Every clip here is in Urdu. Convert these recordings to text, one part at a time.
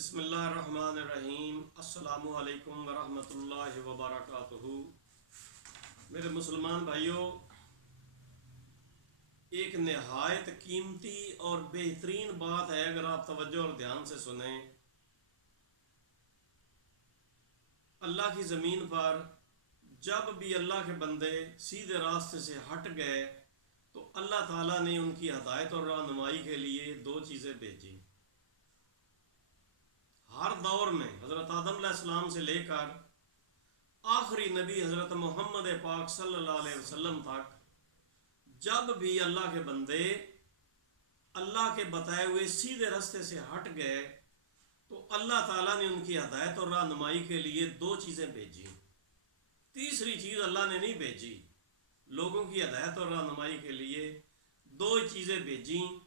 بسم اللہ الرحمن الرحیم۔ السلام علیکم ورحمۃ اللہ وبرکاتہ۔ میرے مسلمان بھائیوں، ایک نہایت قیمتی اور بہترین بات ہے، اگر آپ توجہ اور دھیان سے سنیں۔ اللہ کی زمین پر جب بھی اللہ کے بندے سیدھے راستے سے ہٹ گئے تو اللہ تعالیٰ نے ان کی ہدایت اور رہنمائی کے لیے دو چیزیں بھیجی۔ ہر دور میں حضرت آدم علیہ السلام سے لے کر آخری نبی حضرت محمد پاک صلی اللہ علیہ وسلم تک، جب بھی اللہ کے بندے اللہ کے بتائے ہوئے سیدھے راستے سے ہٹ گئے تو اللہ تعالیٰ نے ان کی ہدایت اور رہنمائی کے لیے دو چیزیں بھیجی۔ تیسری چیز اللہ نے نہیں بھیجی۔ لوگوں کی ہدایت اور رہنمائی کے لیے دو چیزیں بھیجیں،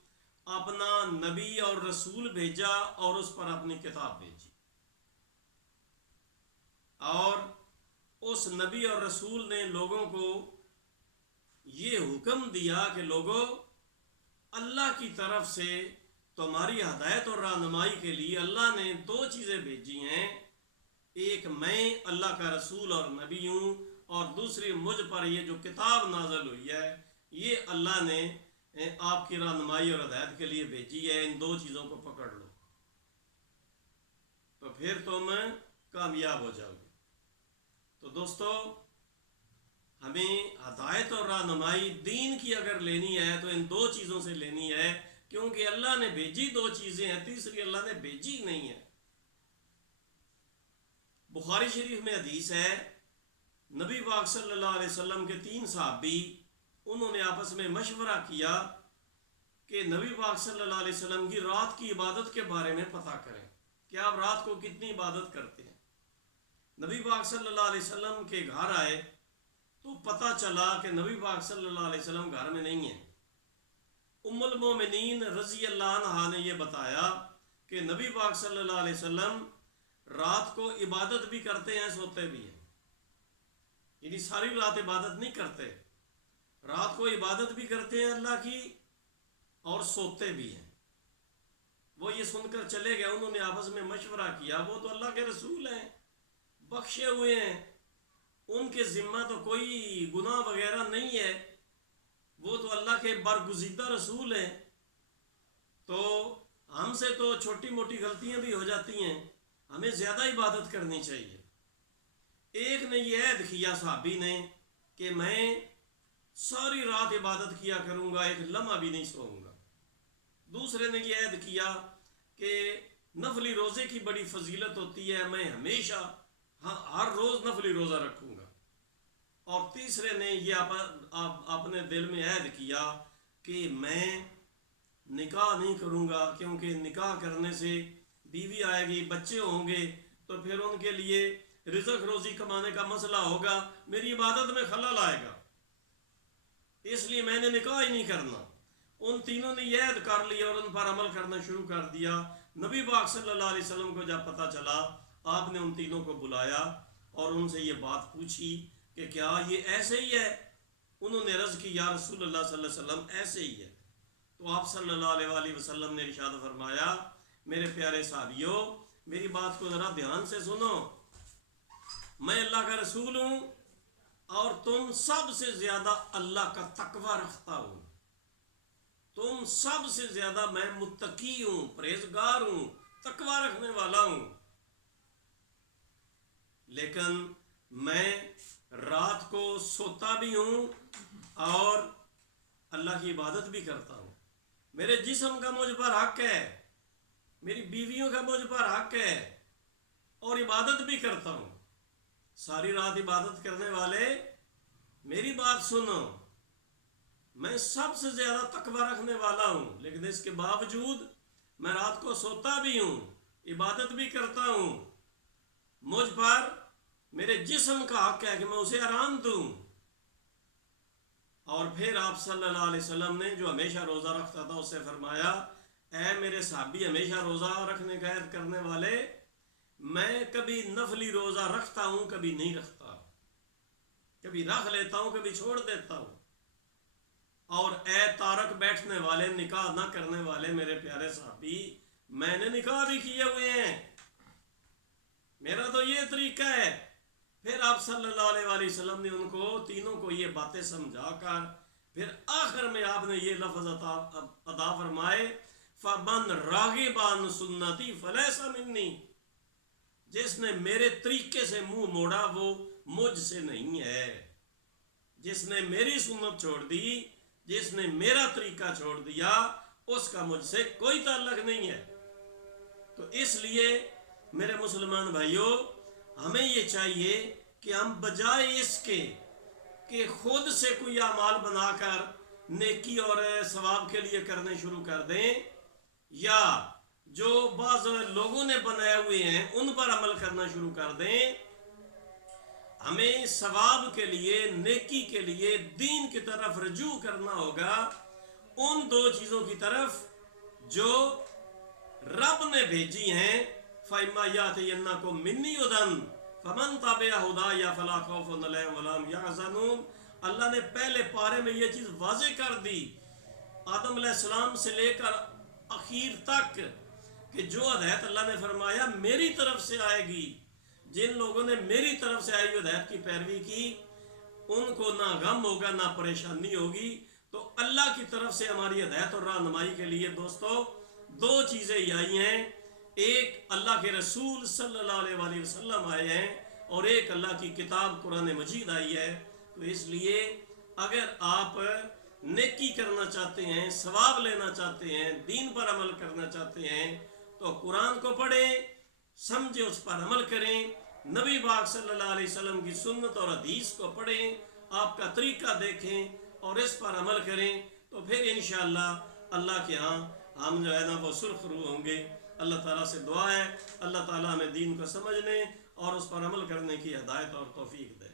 اپنا نبی اور رسول بھیجا اور اس پر اپنی کتاب بھیجی، اور اس نبی اور رسول نے لوگوں کو یہ حکم دیا کہ لوگوں، اللہ کی طرف سے تمہاری ہدایت اور رہنمائی کے لیے اللہ نے دو چیزیں بھیجی ہیں، ایک میں اللہ کا رسول اور نبی ہوں، اور دوسری مجھ پر یہ جو کتاب نازل ہوئی ہے یہ اللہ نے آپ کی رہنمائی اور ہدایت کے لیے بھیجی ہے۔ ان دو چیزوں کو پکڑ لو تو پھر تم کامیاب ہو جاؤ گے۔ تو دوستو، ہمیں ہدایت اور رہنمائی دین کی اگر لینی ہے تو ان دو چیزوں سے لینی ہے، کیونکہ اللہ نے بھیجی دو چیزیں ہیں، تیسری اللہ نے بھیجی نہیں ہے۔ بخاری شریف میں حدیث ہے، نبی پاک صلی اللہ علیہ وسلم کے تین صحابی، انہوں نے آپس میں مشورہ کیا کہ نبی پاک صلی اللہ علیہ وسلم کی رات کی عبادت کے بارے میں پتہ کریں کہ آپ رات کو کتنی عبادت کرتے ہیں۔ نبی پاک صلی اللہ علیہ وسلم کے گھر آئے تو پتہ چلا کہ نبی پاک صلی اللہ علیہ وسلم گھر میں نہیں ہیں۔ ام المومنین رضی اللہ عنہا نے یہ بتایا کہ نبی پاک صلی اللہ علیہ وسلم رات کو عبادت بھی کرتے ہیں، سوتے بھی ہیں، یعنی ساری رات عبادت نہیں کرتے، رات کو عبادت بھی کرتے ہیں اللہ کی اور سوتے بھی ہیں۔ وہ یہ سن کر چلے گئے، انہوں نے آپس میں مشورہ کیا، وہ تو اللہ کے رسول ہیں، بخشے ہوئے ہیں، ان کے ذمہ تو کوئی گناہ وغیرہ نہیں ہے، وہ تو اللہ کے برگزیدہ رسول ہیں، تو ہم سے تو چھوٹی موٹی غلطیاں بھی ہو جاتی ہیں، ہمیں زیادہ عبادت کرنی چاہیے۔ ایک نے یہ عہد کیا صحابی نے کہ میں ساری رات عبادت کیا کروں گا، ایک لمحہ بھی نہیں سوؤں گا۔ دوسرے نے یہ عہد کیا کہ نفلی روزے کی بڑی فضیلت ہوتی ہے، میں ہمیشہ ہر روز نفلی روزہ رکھوں گا۔ اور تیسرے نے یہ اپنے دل میں عہد کیا کہ میں نکاح نہیں کروں گا، کیونکہ نکاح کرنے سے بیوی آئے گی، بچے ہوں گے، تو پھر ان کے لیے رزق روزی کمانے کا مسئلہ ہوگا، میری عبادت میں خلل آئے گا، اس لیے میں نے نکاح ہی نہیں کرنا۔ ان تینوں نے یہ عہد کر لیا اور ان پر عمل کرنا شروع کر دیا۔ نبی پاک صلی اللہ علیہ وسلم کو جب پتہ چلا، آپ نے ان تینوں کو بلایا اور ان سے یہ بات پوچھی کہ کیا یہ ایسے ہی ہے؟ انہوں نے عرض کی، یا رسول اللہ صلی اللہ علیہ وسلم ایسے ہی ہے۔ تو آپ صلی اللہ علیہ وآلہ وسلم نے ارشاد فرمایا، میرے پیارے صحابیوں، میری بات کو ذرا دھیان سے سنو، میں اللہ کا رسول ہوں اور تم سب سے زیادہ اللہ کا تقوی رکھتا ہوں، تم سب سے زیادہ میں متقی ہوں، پرہیزگار ہوں، تقوی رکھنے والا ہوں، لیکن میں رات کو سوتا بھی ہوں اور اللہ کی عبادت بھی کرتا ہوں، میرے جسم کا مجھ پر حق ہے، میری بیویوں کا مجھ پر حق ہے، اور عبادت بھی کرتا ہوں۔ ساری رات عبادت کرنے والے میری بات سنو، میں سب سے زیادہ تقوی رکھنے والا ہوں، لیکن اس کے باوجود میں رات کو سوتا بھی ہوں، عبادت بھی کرتا ہوں، مجھ پر میرے جسم کا حق ہے کہ میں اسے آرام دوں۔ اور پھر آپ صلی اللہ علیہ وسلم نے، جو ہمیشہ روزہ رکھتا تھا، اس سے فرمایا، اے میرے صحابی ہمیشہ روزہ رکھنے کا عہد کرنے والے، میں کبھی نفلی روزہ رکھتا ہوں، کبھی نہیں رکھتا، کبھی رکھ لیتا ہوں، کبھی چھوڑ دیتا ہوں۔ اور اے تارک بیٹھنے والے، نکاح نہ کرنے والے میرے پیارے صحابی، میں نے نکاح بھی کیے ہوئے ہیں، میرا تو یہ طریقہ ہے۔ پھر آپ صلی اللہ علیہ وآلہ وسلم نے ان کو تینوں کو یہ باتیں سمجھا کر پھر آخر میں آپ نے یہ لفظ ادا فرمائے، فَمَنْ رَاغِبَ عَنْ سُنَّتِي فَلَيْسَ مِنِّي، جس نے میرے طریقے سے منہ موڑا وہ مجھ سے نہیں ہے۔ جس نے میری سنت چھوڑ دی، جس نے میرا طریقہ چھوڑ دیا، اس کا مجھ سے کوئی تعلق نہیں ہے۔ تو اس لیے میرے مسلمان بھائیوں، ہمیں یہ چاہیے کہ ہم بجائے اس کے کہ خود سے کوئی اعمال بنا کر نیکی اور ثواب کے لیے کرنے شروع کر دیں، یا جو بعض لوگوں نے بنائے ہوئے ہیں ان پر عمل کرنا شروع کر دیں، ہمیں ثواب کے لیے، نیکی کے لیے دین کی طرف رجوع کرنا ہوگا، ان دو چیزوں کی طرف جو رب نے بھیجی ہیں۔ فَإِمَّا يَأْتِيَنَّكُم مِّنِّي هُدًى فَمَن تَبِعَ هُدَايَ فَلَا خَوْفٌ عَلَيْهِمْ وَلَا هُمْ يَحْزَنُونَ۔ اللہ نے پہلے پارے میں یہ چیز واضح کر دی، آدم علیہ السلام سے لے کر اخیر تک، کہ جو ہدایت اللہ نے فرمایا میری طرف سے آئے گی، جن لوگوں نے میری طرف سے آئی ہوئی ہدایت کی پیروی کی، ان کو نہ غم ہوگا نہ پریشانی ہوگی۔ تو اللہ کی طرف سے ہماری ہدایت اور رہنمائی کے لیے دوستو دو چیزیں ہی آئی ہیں، ایک اللہ کے رسول صلی اللہ علیہ وآلہ وسلم آئے ہیں، اور ایک اللہ کی کتاب قرآن مجید آئی ہے۔ تو اس لیے اگر آپ نیکی کرنا چاہتے ہیں، ثواب لینا چاہتے ہیں، دین پر عمل کرنا چاہتے ہیں، تو قرآن کو پڑھیں، سمجھیں، اس پر عمل کریں، نبی پاک صلی اللہ علیہ وسلم کی سنت اور حدیث کو پڑھیں، آپ کا طریقہ دیکھیں اور اس پر عمل کریں، تو پھر انشاءاللہ اللہ کے ہاں ہم جو ہے نا وہ سرخ روح ہوں گے۔ اللہ تعالیٰ سے دعا ہے اللہ تعالیٰ ہمیں دین کو سمجھنے اور اس پر عمل کرنے کی ہدایت اور توفیق دے۔